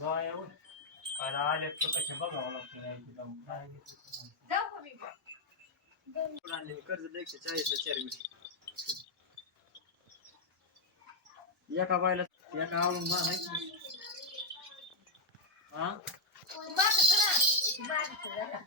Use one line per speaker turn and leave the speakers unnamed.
غايه على فقط بابا والله في هاي الدم
زو حبيبي
قران لي كرز لك شاي شرمي يا كبايل يا كاول ما هاي ها
ما ترى ما ترى